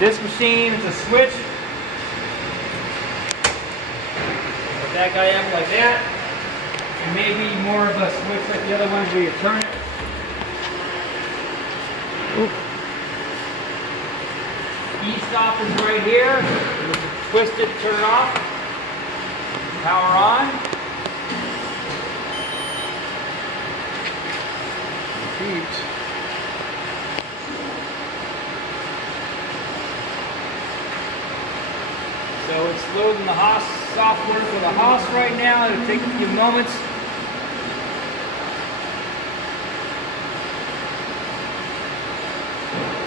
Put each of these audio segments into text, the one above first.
This machine is a switch. Put that guy up like that. It may be more of a switch like the other ones where you turn it. E-stop is right here. You twist it, turn it off. Power on. Heat. So it's loading the Haas software for the Haas right now. It'll take a few moments.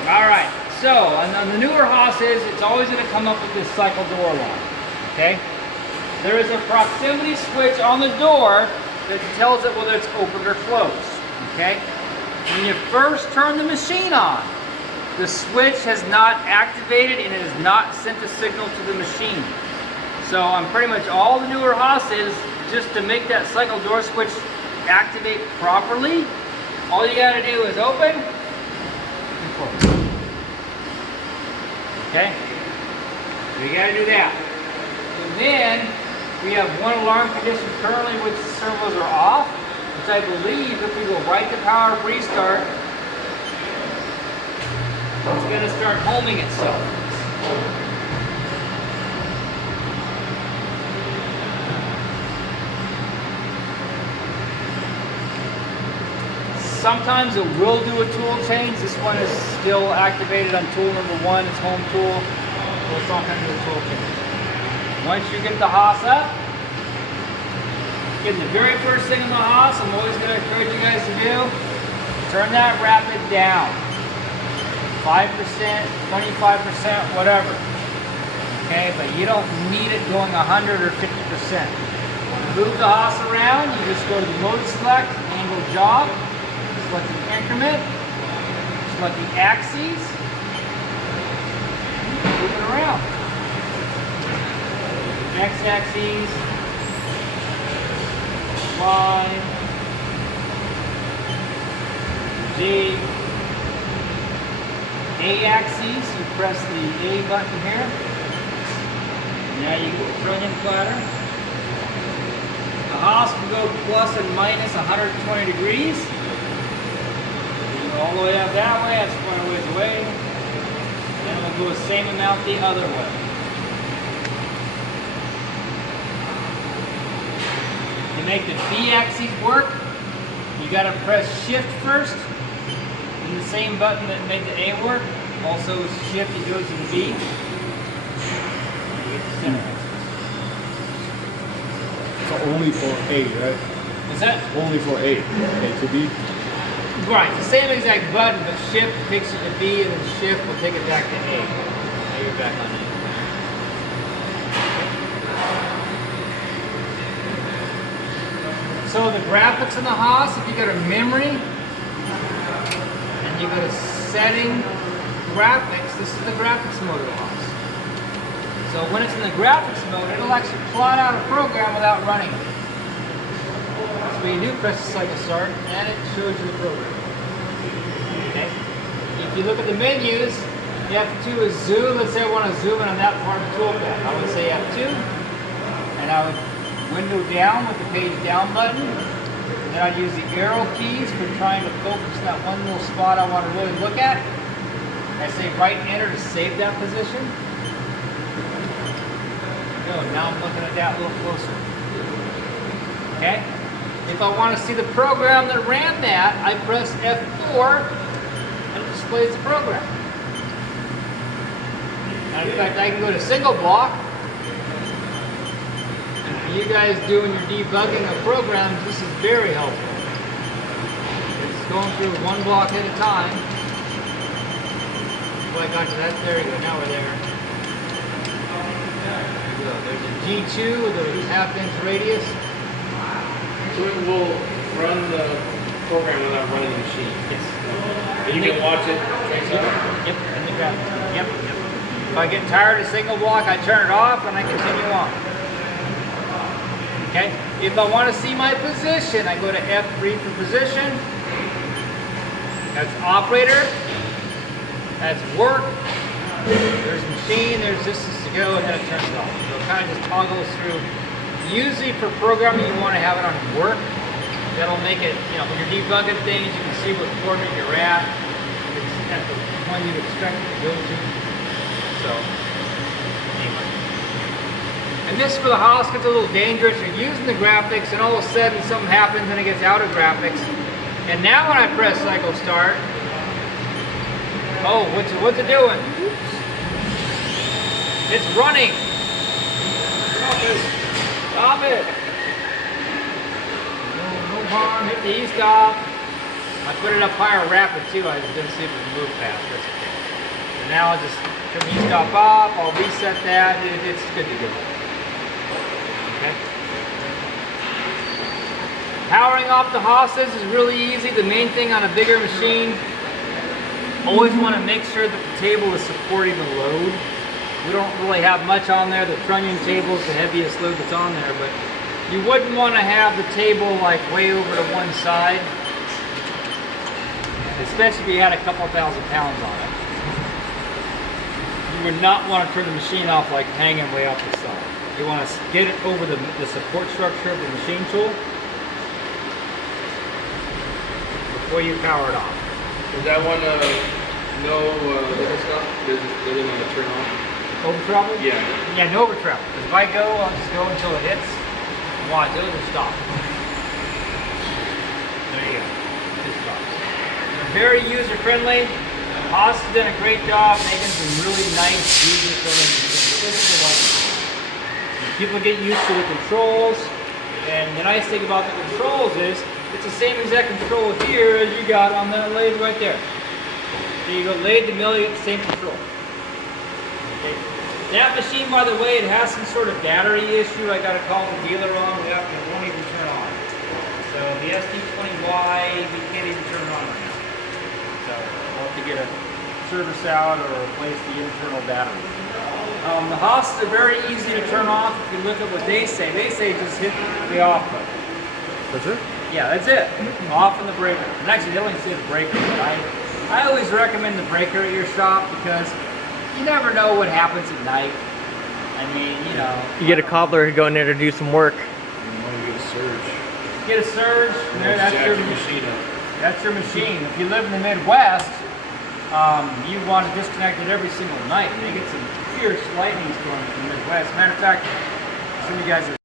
Alright, so on the newer Haas's, it's always going to come up with this cycle door alarm. Okay? There is a proximity switch on the door that tells it whether it's open or closed. Okay? When you first turn the machine on, the switch has not activated and it has not sent a signal to the machine. So on pretty much all the newer Haas's, just to make that cycle door switch activate properly, all you got to do is open and close. Okay? So you got to do that. And then we have one alarm condition currently which the servos are off, which I believe if we go right to power restart, it's going to start homing itself. Sometimes it will do a tool change. This one is still activated on tool number 1, it's home tool. So it's not going to do a tool change. Once you get the Haas up, again, the very first thing in the Haas, I'm always going to encourage you guys to do, turn that rapid down. 5%, 25%, whatever. Okay, but you don't need it going 100 or 50%. Move the Haas around, you just go to the mode select, angle job, select the increment, select the axes, move it around. X-axis, Y, Z, A-axis, you press the A button here. Now you go trillion platter. The Haas can go plus and minus 120 degrees. You go all the way up that way, that's quite a ways away. Then we'll go the same amount the other way. To make the B-axis work, you got to press Shift first. And the same button that made the A work, also Shift, it goes to the B. And you get the center axis. So only for A, right? Is that? Only for A. A to B. Right, the same exact button, but Shift takes it to B, and then Shift will take it back to A. Now you're back on A. So the graphics in the Haas, if you go to memory, and you go to setting graphics, this is the graphics mode of the Haas. So when it's in the graphics mode, it'll actually plot out a program without running it. So when you do press the cycle start, and it shows you the program. Okay? If you look at the menus, F2 is zoom. Let's say I want to zoom in on that part of the toolpath. I would say F2, and I would window down with the page down button. Then I'd use the arrow keys for trying to focus that one little spot I want to really look at. I say right enter to save that position. There we go, now I'm looking at that a little closer. Okay? If I want to see the program that ran that, I press F4 and it displays the program. And in fact, I can go to single block. You guys doing your debugging of programs, this is very helpful. It's going through one block at a time. Well, I got to that. There you go. Now we're there. There you go. There's a G2 with a half-inch radius. So it will run the program without running the machine. Yes. And you can watch it. Yep. In the graphics. Yep. If I get tired of single block, I turn it off and I continue on. Okay, if I want to see my position, I go to F3 for position. That's operator. That's work. There's machine, there's distance to go, and then it turns it off. So it kind of just toggles through. Usually for programming, you want to have it on work. That'll make it, you know, when you're debugging things, you can see what coordinate you're at. It's at the one you expect it to go to. So, anyway. And this for the Haas gets a little dangerous. You're using the graphics, and all of a sudden something happens and it gets out of graphics. And now when I press cycle start, oh, what's it doing? Oops. It's running. Stop it. No harm. Hit the E-stop. I put it up higher rapid too. I didn't see if it would move fast. That's okay. So now I'll just turn the E-stop off. I'll reset that. It's good to go. Okay. Powering off the Haas's is really easy. The main thing on a bigger machine, always want to make sure that the table is supporting the load. We don't really have much on there. The trunnion table is the heaviest load that's on there, but you wouldn't want to have the table like way over to one side, especially if you had a couple thousand pounds on it. You would not want to turn the machine off like hanging way off the side. You want to get it over the support structure of the machine tool before you power it off. Is that one no little stuff? Doesn't want to turn on? Over travel? Yeah. Yeah, no over travel. Because if I go, I'll just go until it hits. Watch, it'll just stop. There you go. Just stops. They're very user friendly. Haas has done a great job making some really nice user friendly machines. People get used to the controls, and the nice thing about the controls is it's the same exact control here as you got on that lathe right there. So you go lathe to mill, you get the same control. Okay. That machine, by the way, it has some sort of battery issue. I got to call the dealer on. It won't even turn on. So the SD20Y, we can't even turn it on right now. So I'll have to get a service out or replace the internal battery. The Haas are very easy to turn off. If you look at what they say just hit the off button. That's it? Yeah, that's it. Off and the breaker. And actually, they only say the breaker, but I always recommend the breaker at your shop because you never know what happens at night. I mean, you know. You get a cobbler to go in there to do some work. You want to get a surge. Get a surge. That's your machine up. That's your machine. If you live in the Midwest, you want to disconnect it every single night. They get some fierce lightning storms in the Midwest. Matter of fact, some of you guys have